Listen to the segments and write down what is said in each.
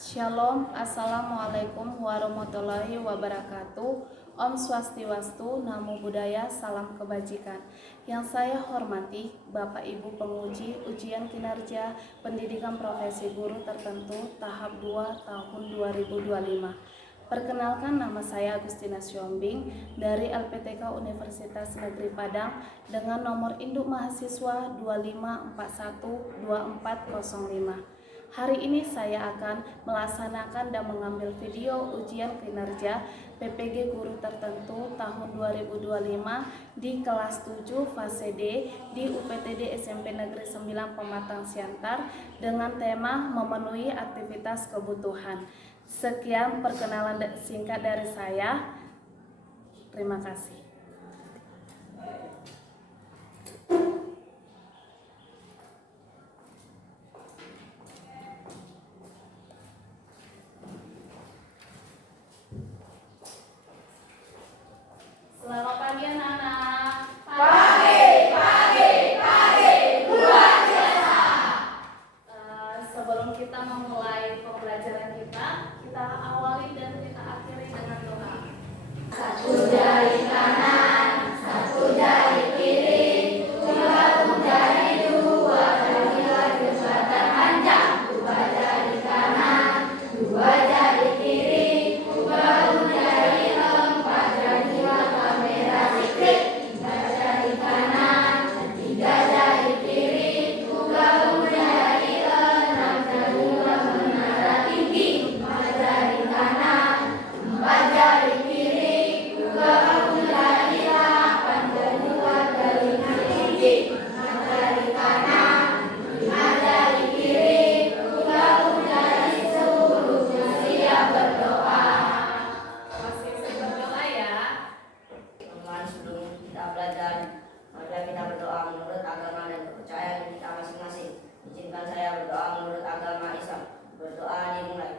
Shalom, Assalamualaikum warahmatullahi wabarakatuh. Om Swastiwastu, Namo Buddhaya, salam kebajikan. Yang saya hormati Bapak Ibu penguji ujian kinerja pendidikan profesi guru tertentu tahap 2 tahun 2025. Perkenalkan, nama saya Agustina Siombing dari LPTK Universitas Negeri Padang dengan nomor induk mahasiswa 25412405. Hari ini saya akan melaksanakan dan mengambil video ujian kinerja PPG guru tertentu tahun 2025 di kelas 7 fase D di UPTD SMP Negeri 9 Pematang Siantar dengan tema memenuhi aktivitas kebutuhan. Sekian perkenalan singkat dari saya. Terima kasih. Selamat pagi anak-anak. Pagi, luar biasa. Sebelum kita memulai pembelajaran kita awali dan kita akhiri dengan doa. Satu jari kanan, satu jari kiri, digabung jadi dua jembatan panjang. Dua jari kanan, dua jari kiri, digabung jadi empat jadi kamera sikrik. Tiga jari kanan, tiga jari kiri, digabung jadi enam jadi menara tinggi. Empat jari kanan, empat jari kiri, digabung jadi delapan jadi telinga tinggi. Lima jari kanan, lima jari kiri, digabung jadi 10. Siap berdoa. Masih berdoa ya. Teman-teman, sebelum kita belajar, mari kita berdoa menurut agama dan kepercayaan kita masing-masing. Izinkan saya berdoa menurut agama Islam. Berdoa dimulai.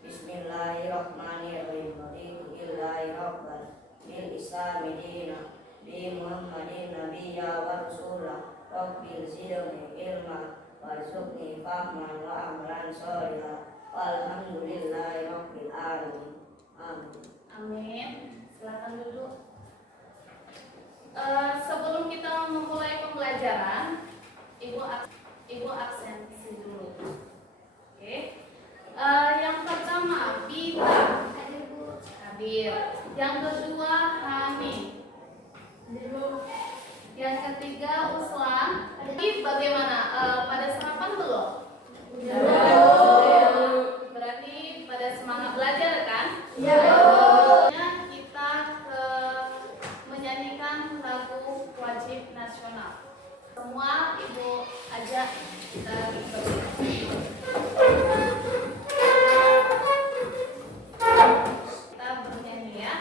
Bismillahirrahmanirrahim. Raditu billahi rabban, bil islami dina, bi Muhammadin nabiyya wa rasulah. Rabbil zidni ilma, warzuqni fahman wa amalan sholihan. Walhamdulillahi rabbil alamin. Amin. Amin. Silakan duduk. Sebelum kita memulai pembelajaran, Ibu absensi dulu. Oke. Yang pertama Bita hadir. Yang kedua Hani. Yang ketiga Uslan. Jadi bagaimana? Pada sarapan belum? Berarti pada semangat belajar kan? Ya. Kita menyanyikan lagu wajib nasional. Semua Ibu ajak kita bernyanyi ya.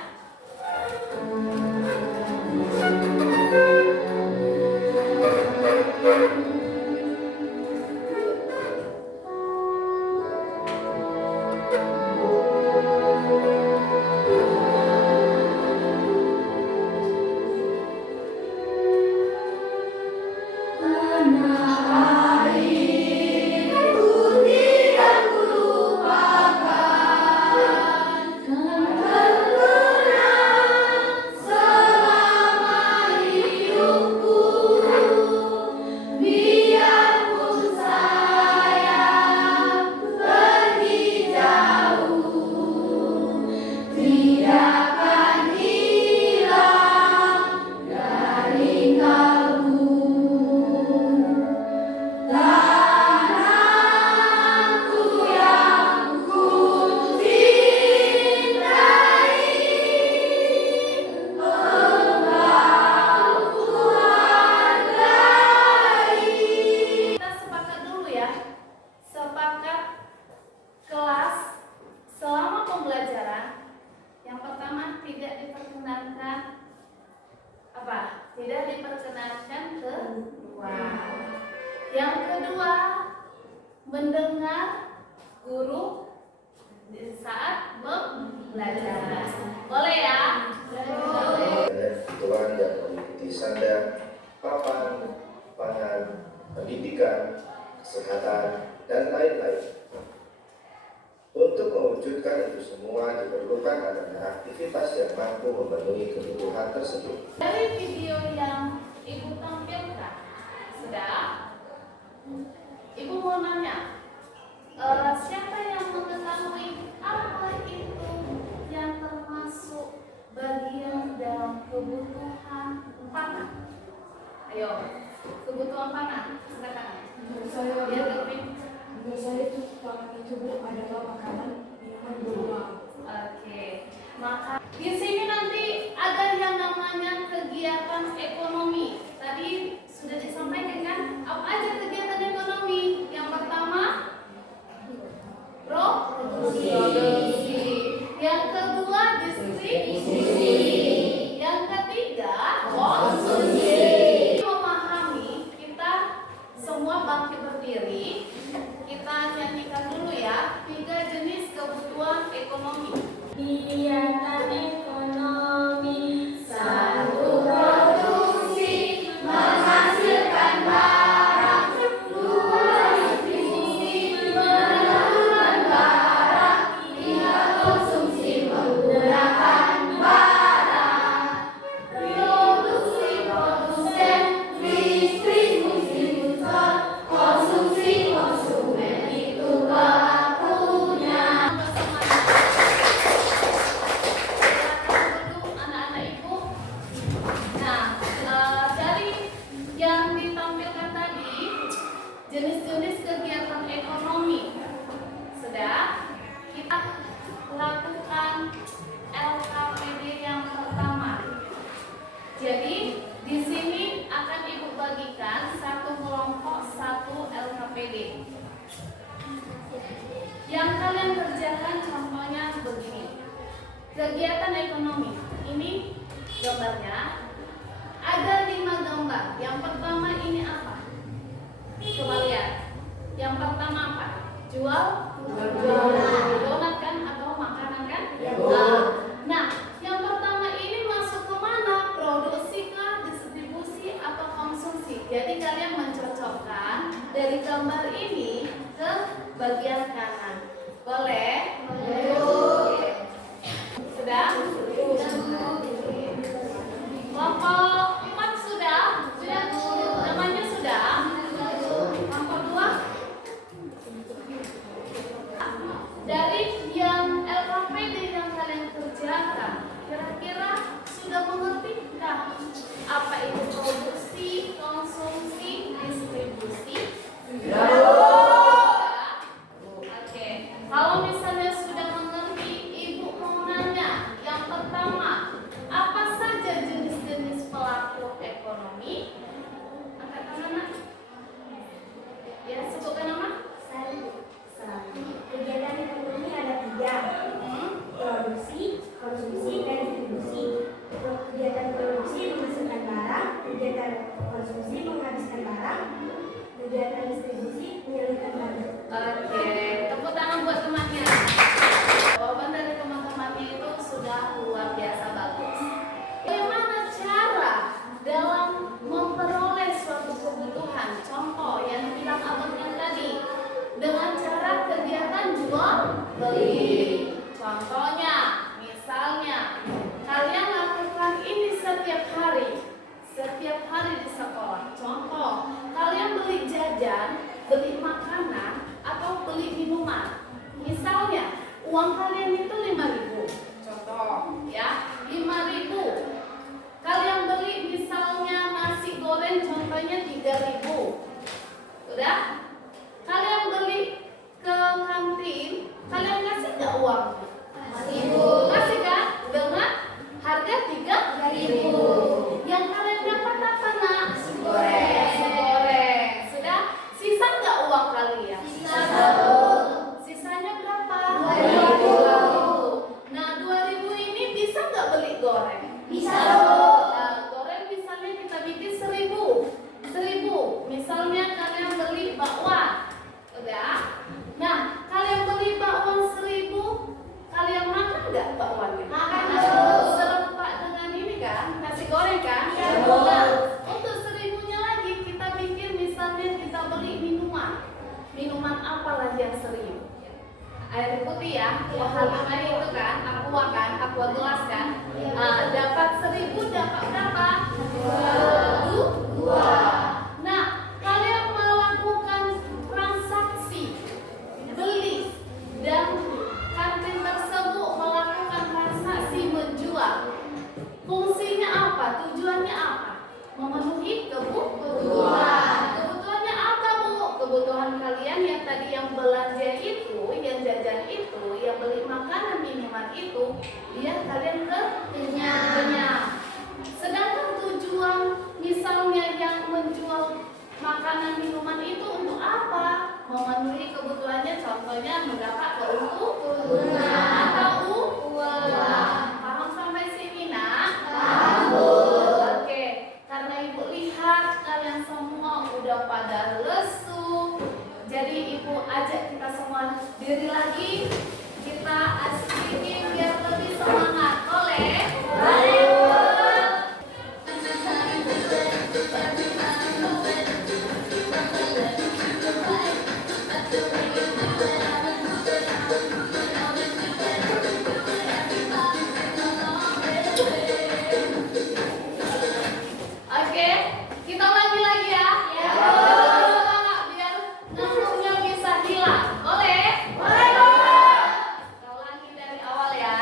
Kita sepakat dulu ya. Sepakat kelas selama pembelajaran. Yang pertama tidak diperkenankan apa? Tidak diperkenankan keluar. Yang kedua mendengar guru di saat pembelajaran. Boleh ya? Kebutuhan dan mengikuti sandang, papan, pangan, pendidikan, kesehatan, dan lain-lain. mewujudkan itu semua diperlukan adanya aktivitas yang mampu memenuhi kebutuhan tersebut. Dari video yang Ibu tampilkan, sudah? Ibu mau nanya, siapa yang mengetahui apa itu yang termasuk bagian dalam kebutuhan pangan? Ayo, kebutuhan pangan, silakan. Menurut saya, Ya, Kevin. menurut saya itu pangan itu Bu, adalah makanan, minuman, buah. Oke, maka di sini nanti ada yang namanya kegiatan ekonomi. Tadi sudah disampaikan kan? Apa aja kegiatan ekonomi? Yang pertama, produksi. Yang kedua, distribusi. Yang ketiga, konsumsi. Memahami, kita semua bangkit berdiri. Kita nyanyikan dulu ya 3 jenis kebutuhan ekonomi. Kegiatan ekonomi. Satu, produksi, menghasilkan barang. Dua, distribusi, menyalurkan barang. Tiga, konsumsi, menggunakan barang. Produksi, produsen, distribusi, distributor, konsumsi, konsumen. Itu pelakunya. Dulu anak-anak ibu. Nah, dari yang ditampilkan tadi jenis-jenis kegiatan ekonomi, sudah kita lakukan LKPD yang pertama. Jadi di sini akan ibu bagikan satu kelompok satu LKPD. Yang kalian kerjakan contohnya begini. Kegiatan ekonomi. Ini gambarnya. Ada 5 gambar. Yang pertama ini apa? Coba lihat. Yang pertama apa? Jual? Donat kan atau makanan kan? Nah, yang pertama ini masuk ke mana? Produksi kah, distribusi atau konsumsi? Jadi kalian mencocokkan dari gambar ini ke bagian kanan. Boleh? Oke. Sudah? Kelompok 4 sudah? Sudah? Namanya sudah? Kelompok 2? Dari yang LKPD yang kalian kerjakan, kira-kira sudah mengertikah apa itu produksi, konsumsi, distribusi? Oke, kalau misalnya sudah mengerti, ibu mau nanya. Yang pertama, apa saja jenis-jenis pelaku ekonomi? Angkat tangan, Nak. Ya, sebutkan nama. Kegiatan ekonomi ada 3. Produksi, konsumsi, dan distribusi. Kegiatan produksi menghasilkan barang, kegiatan konsumsi menghabiskan barang, kegiatan distribusi menyalurkan barang. Oke, tepuk tangan buat temannya. Jawaban dari teman-temannya itu sudah luar biasa bagus. Bagaimana cara dalam memperoleh suatu kebutuhan? Contoh yang dibilang abangnya tadi, dengan cara kegiatan jual beli. Contohnya, misalnya kalian lakukan ini setiap hari di sekolah. Contoh, kalian beli jajan, beli makanan atau beli minuman. Misalnya, uang kalian itu 5.000. Contoh, ya, 5.000. Kalian beli misalnya nasi goreng contohnya 3.000. Udah? Kalian beli ke kantin, kalian kasih nggak uang? Kasih kan? Dengan harga 3.000. Yang kalian dapat apa, Nak? Goreng. Sudah? Sisa nggak uang kalian? Sisanya berapa? 2.000. Nah, 2.000 ini bisa nggak beli goreng? Bisa. Nah, goreng misalnya kita bikin 1.000. Misalnya kalian beli bakwan. Udah? Nah, kalian beli bakwan 1.000, air putih ya, H5 itu kan, aqua gelas kan, dapat 1.000 dapat berapa? 2. Nah, kalian melakukan transaksi beli dan kantin tersebut melakukan transaksi menjual. Fungsinya apa? Tujuannya apa? Memenuhi kebutuhan. Kebutuhannya apa, Bu? Kebutuhan kalian yang tadi yang belanja itu, yang jajan itu, yang beli makanan minuman itu, biar kalian kenyang. Sedangkan tujuan misalnya yang menjual makanan minuman itu untuk apa? Memenuhi kebutuhannya, contohnya mendapat keuntungan atau uang. Paham sampai sini, Nak? Paham. Oke, karena Ibu lihat kalian semua udah pada lesu, jadi Ibu ajak kita semua diri lagi, kita asliin biar lebih semangat. Boleh? Oke, kita ulangi lagi ya. Semangat biar ngantuknya bisa hilang. Boleh? Kita ulangi dari awal ya.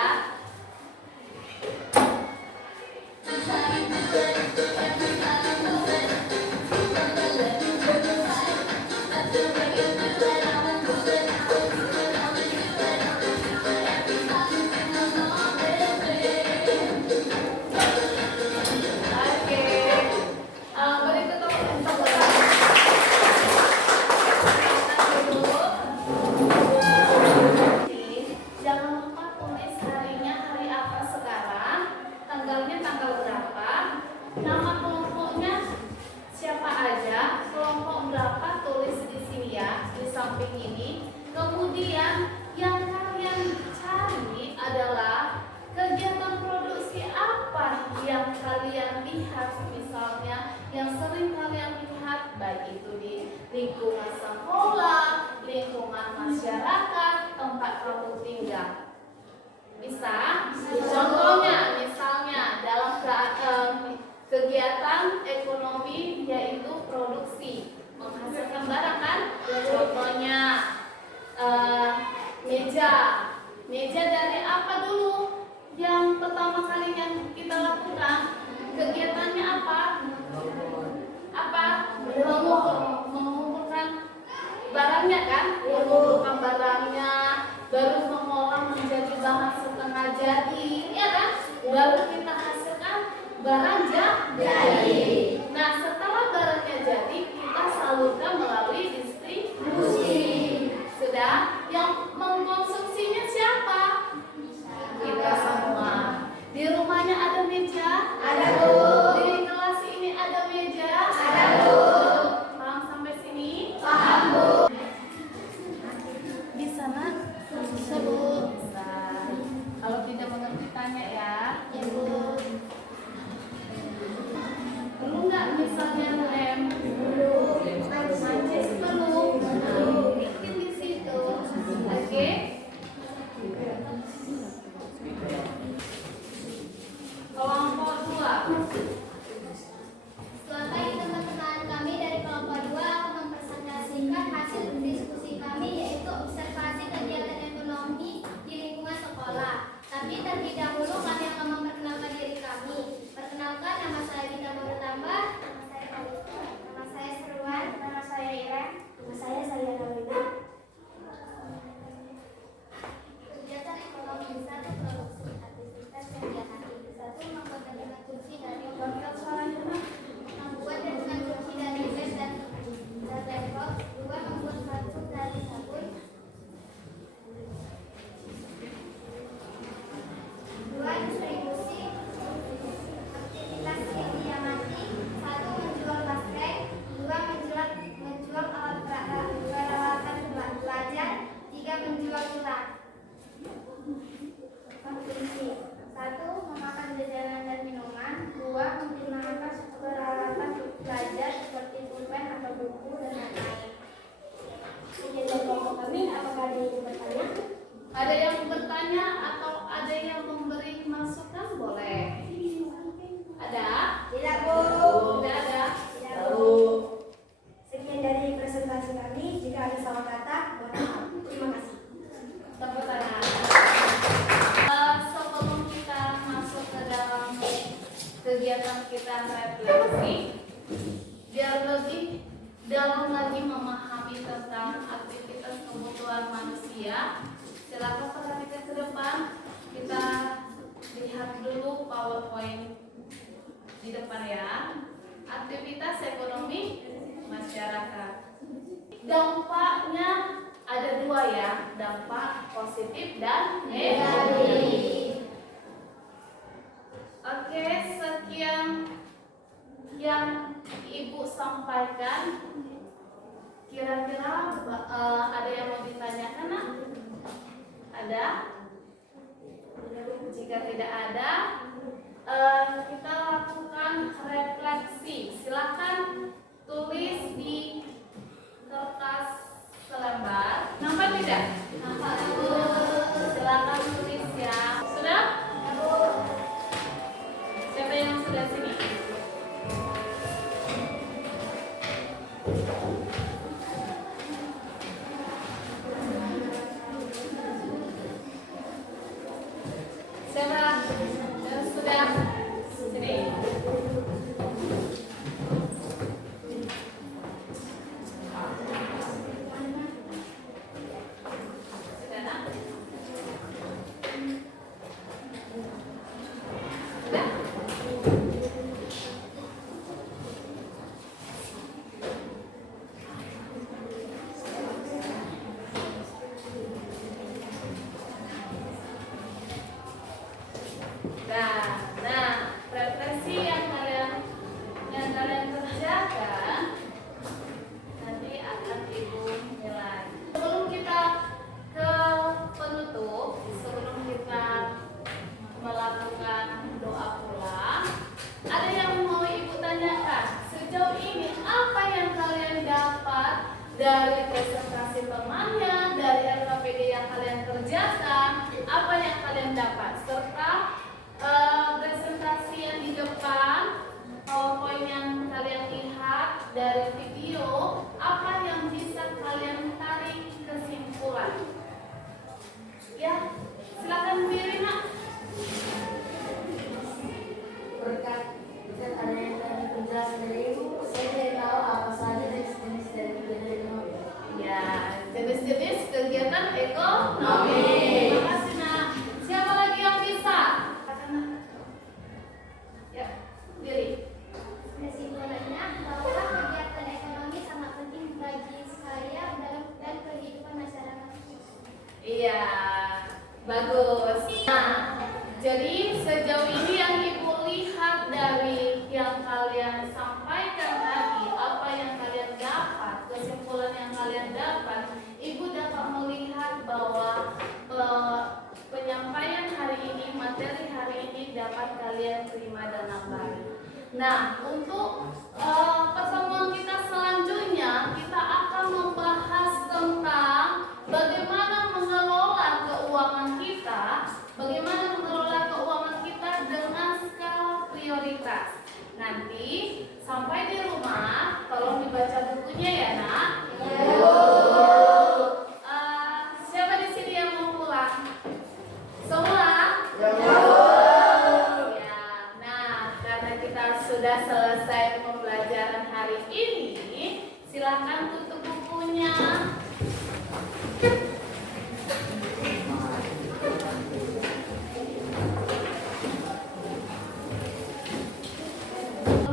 Oke. Berikut tepuk tangan. Jangan lupa tulis harinya hari apa sekarang, tanggalnya tanggal berapa, nama kelompoknya siapa aja, kelompok berapa tulis di sini ya, di samping ini. Kemudian yang kalian cari adalah kegiatan produksi apa yang kalian lihat, misalnya yang sering kalian lihat baik itu di lingkungan sekolah, lingkungan masyarakat, tempat kamu tinggal. Bisa? Contohnya misalnya dalam kegiatan ekonomi yaitu produksi, menghasilkan barang kan? Contohnya meja dari apa dulu? Yang pertama kali yang kita lakukan kegiatannya apa? Mengumpulkan barangnya kan? Mengumpulkan barangnya, baru mengolah menjadi bahan setengah jadi, ya kan? Baru kita hasilkan barang jadi. Nah, setelah barangnya jadi, kita salurkan melalui distribusi. Sudah, yang mengkonsumsinya siapa? Kita semua. Di rumahnya ada meja? Ada, Bu. Di kelas ini ada meja? Ada, Bu. Paham sampai sini? Paham, Bu. Bisa, Nak? Bisa, Bu. Bisa. Kalau tidak mengerti tanya ya. Ya, Bu. Perlu nggak misalnya lem? Perlu. Mancis perlu. Bikin di situ. Oke? Kelompok 2. Selamat pagi teman-teman, kami dari kelompok 2 akan mempresentasikan hasil diskusi kami yaitu observasi kegiatan ekonomi di lingkungan sekolah. Tapi terlebih dahulu kami akan memperkenalkan diri kami. Perkenalkan, nama saya Gita Bertambah, nama saya Seruan, nama saya Iren, Nama saya Lawina. Kegiatan ekonomi 1 produksi aktivitas kegiatan itu 1 membuat jaringan kunci dari membuat jaringan kunci dari lem dan tembok. 2 membuat kartu dari sabun. 2 distribusi aktivitas yang diamati. 1 menjual masker. 2 menjual alat peralatan belajar. 3 menjual surat. Konsumsi 1 memakan jajanan dan minuman. 2 menggunakan peralatan belajar seperti pulpen atau buku dan lain-lain. Sekian dari kelompok kami. Apakah ada yang ingin bertanya? Silakan perhatikan ke depan. Kita lihat dulu PowerPoint di depan ya. Aktivitas ekonomi masyarakat. Dampaknya ada dua ya, dampak positif dan negatif. Oke, sekian yang Ibu sampaikan. Kira-kira ada yang mau ditanyakan, Nak? Ada? Jika tidak ada, kita lakukan refleksi. Silakan tulis di kertas selembar. Nampak tidak? Nampak. Silakan tulis ya. Sudah? Siapa yang sudah sini? Siapa yang sudah sini? Sudah, Nak? Sudah? Nah, refleksi yang kalian kerjakan nanti akan Ibu nilai. Sebelum kita ke penutup, sebelum kita melakukan doa pulang, ada yang mau Ibu tanyakan. Sejauh ini apa yang kalian dapat dari presentasi temannya, dari LKPD yang kalian kerjakan, apa yang kalian dapat, serta presentasi yang di depan, PowerPoint yang kalian lihat dari video, apa yang bisa kalian tarik kesimpulan? Ya, silakan diri, Nak. Berkat adanya dari penjelasan dari Ibu, saya tidak tahu apa saja jenis-jenis dari kegiatan ekonomi. Ya, jenis-jenis kegiatan ekonomi. Terima kasih, Nak. Siapa lagi yang bisa? Ya, diri. Kesimpulannya bahwa kegiatan ekonomi sangat penting bagi saya dan kehidupan masyarakat. Iya, bagus. Nah, jadi sejauh ini yang Ibu lihat dari yang kalian sampaikan tadi, apa yang kalian dapat, kesimpulan yang kalian dapat, Ibu dapat melihat bahwa penyampaian hari ini, materi hari ini dapat kalian terima dengan baik. Nah, untuk pertemuan kita selanjutnya, kita akan membahas tentang bagaimana mengelola keuangan kita, bagaimana mengelola keuangan kita dengan skala prioritas. Nanti sampai di rumah, tolong dibaca bukunya ya, Nak. Siapa di sini yang mau pulang? Semua? Ya. Nah, karena kita sudah selesai pembelajaran hari ini, silakan tutup bukunya.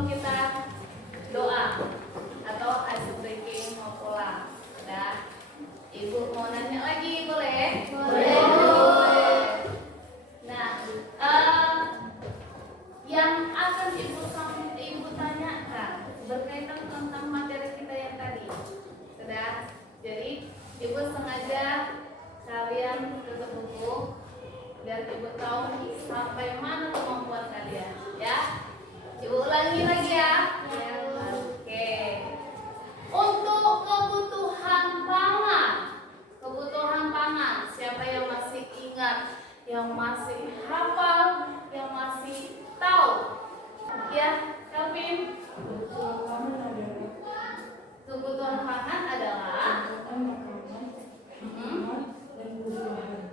Kita doa atau ice breaking mau pulang. Udah. Ibu mau nanya lagi, boleh? Boleh. Nah, yang akan Ibu tanyakan berkaitan tentang materi kita yang tadi. Sudah. Jadi Ibu sengaja kalian tutup buku biar Ibu tahu sampai mana kemampuan kalian, ya. Ibu ulangi lagi ya. Oke. Untuk kebutuhan pangan, siapa yang masih ingat, yang masih hafal, yang masih tahu? Ya, Calvin. Kebutuhan pangan adalah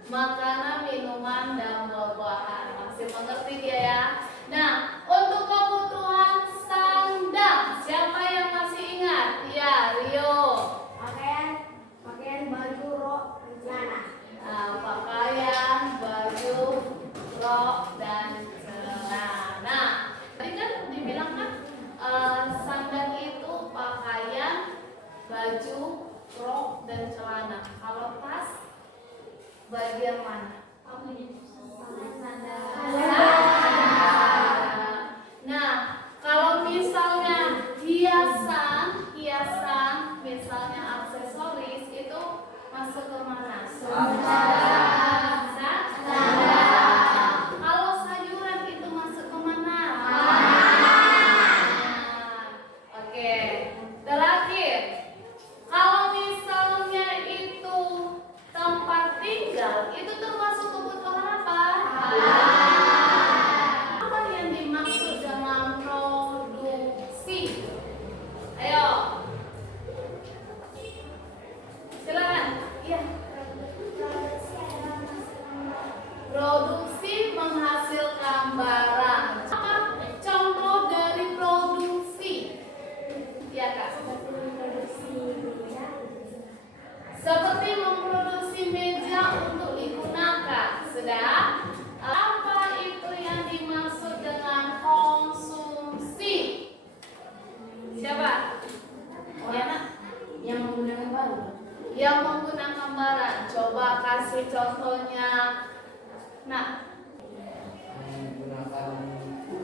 makanan, minuman, dan buah-buahan. Masih mengerti dia ya? Nah, untuk kebutuhan sandang, siapa yang masih ingat? Ya, Rio. Pakaian baju, rok, celana. Nah, Bagian mana? Nah, kalau misalnya hiasan, misalnya aksesoris itu masuk ke mana? Kalau sayuran itu masuk ke mana? Oke. Terakhir, kalau misalnya itu tempat tinggal, itu termasuk kebutuhan apa? Apa yang dimaksud dengan produksi? Ayo. Silakan. Iya. Produksi menghasilkan barang. Apa contoh dari produksi? Ya, Kak. Seperti memproduksi meja untuk digunakan. Sudah? Apa itu yang dimaksud dengan konsumsi? Siapa? Ya, Nak? Yang menggunakan barang. Yang menggunakan barang. Coba kasih contohnya. Nah, Menggunakan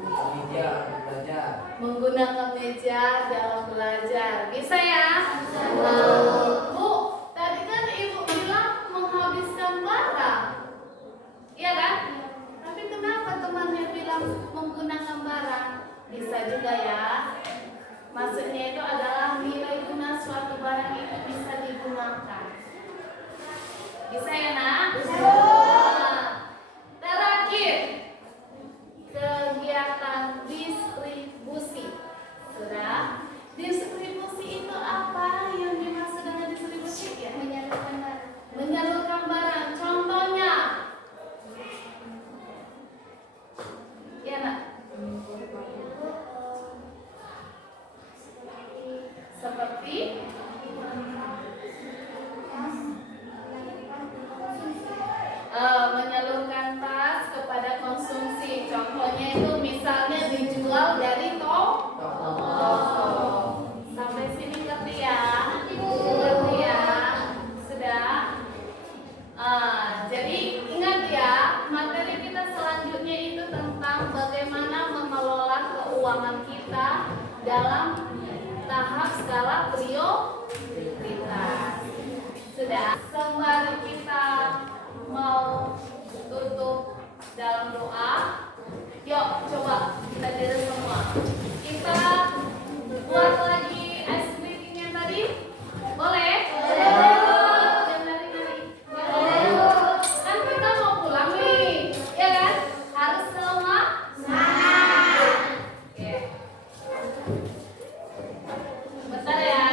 meja belajar. menggunakan meja dalam belajar. Bisa ya? Bu, tadi kan Ibu bilang menghabiskan barang. Iya kan? Tapi kenapa temannya bilang menggunakan barang? Bisa juga ya. Maksudnya itu adalah nilai guna suatu barang itu bisa digunakan. Bisa ya, Nak? Nah, terakhir, kegiatan distribusi. Sudah? Distribusi itu apa yang dimaksud dengan distribusi? Ya? Menyalurkan barang. Menyalurkan barang. Contohnya, ya, Nak? Seperti menyalurkan tas kepada konsumsi. Contohnya itu misalnya dijual dari toko. Sampai sini ngerti ya? Ngerti ya? Sudah? Jadi ingat ya, materi kita selanjutnya itu tentang bagaimana mengelola keuangan kita dalam tahap skala prioritas. Sudah? Sembari kita mau tutup dalam doa, yuk coba kita diri semua. Kita buat lagi ice breaking yang tadi, boleh? Yang nari-nari. Kan kita mau pulang nih, ya kan? Harus semangat. Oke. Bentar ya.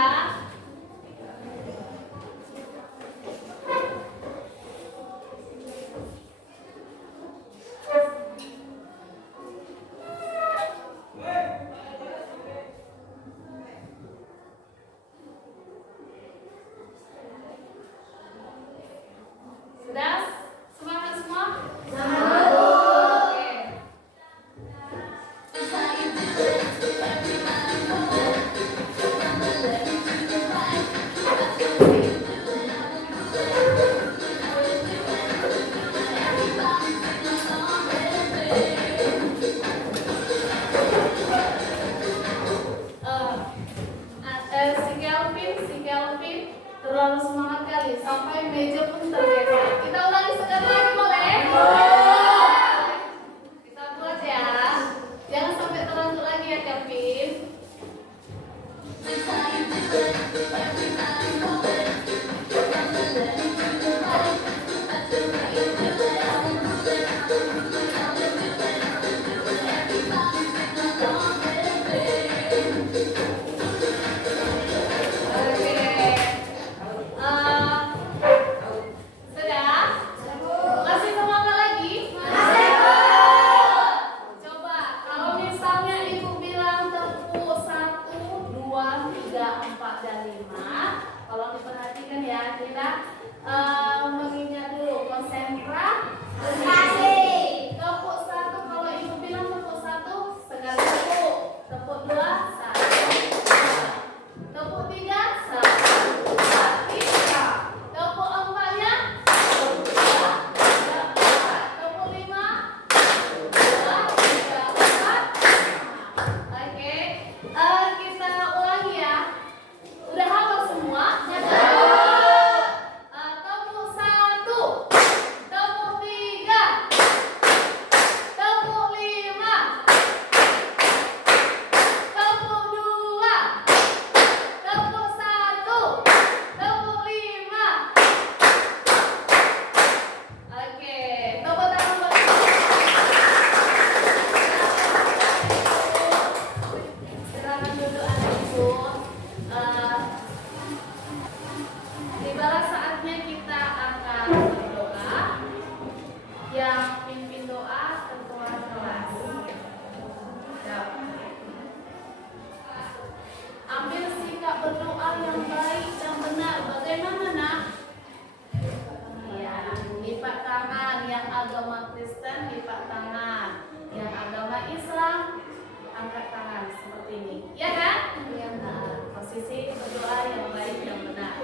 agama Kristen lipat tangan, yang agama Islam angkat tangan seperti ini, ya kan? Iya. Nah, posisi berdoa yang baik yang benar.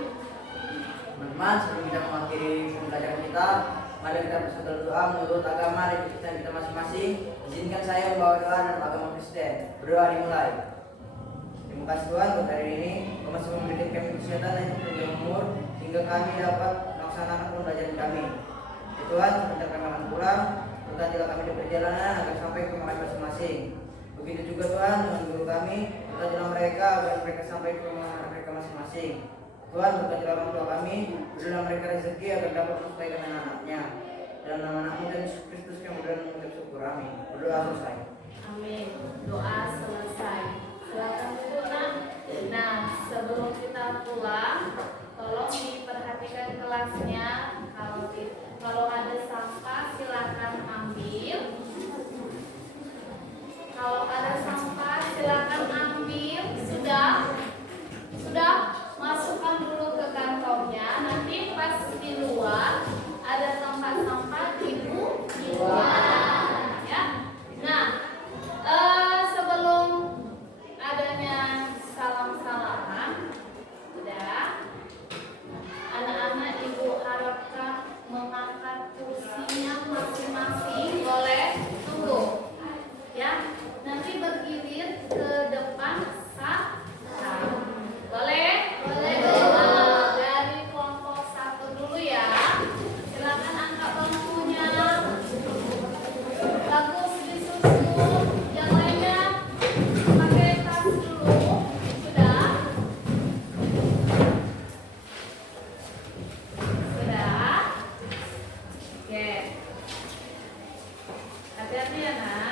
Teman-teman, sebelum kita mengakhiri pembelajaran kita, mari kita bersatu berdoa menurut agama dan Kristen kita masing-masing. Izinkan saya membawa doa dalam agama Kristen. Berdoa dimulai. Terima kasih Tuhan untuk hari ini. Kau masih memberikan kami kesehatan dan panjang umur sehingga kami dapat melaksanakan pembelajaran kami. Ya Tuhan, sebentar kami akan pulang. Berkatilah kami di perjalanan agar sampai ke rumah masing-masing. Begitu juga Tuhan dengan guru kami, berkatilah mereka agar mereka sampai ke rumah mereka masing-masing. Tuhan, berkatilah orang tua kami, berilah mereka rezeki agar dapat menyesuaikan anak-anaknya. Dalam nama Anak-Mu dan Yesus Kristus kami berdoa mengucap syukur. Amin. Berdoa selesai. Amin. Doa selesai. Silakan duduk nak. Nah, sebelum kita pulang, tolong diperhatikan kelasnya. Kalau ada sampah silakan ambil. Kalau ada sampah silakan ambil. Sudah masukkan dulu ke kantongnya. Nanti pas di luar ada sampah-sampah ibu di luar, ya. Nah, sebelum adanya salam-salaman, udah, anak-anak ibu harapkan mengangkat kursinya masing-masing. Boleh tunggu, ya. Nanti bergilir ke depan satu. Boleh? Boleh. Dari kelompok 1 dulu ya. Silakan angkat bangkunya. Bagus disusun. Yang lainnya pakai tas dulu. Sudah? Sudah? Oke. Hati-hati ya nak.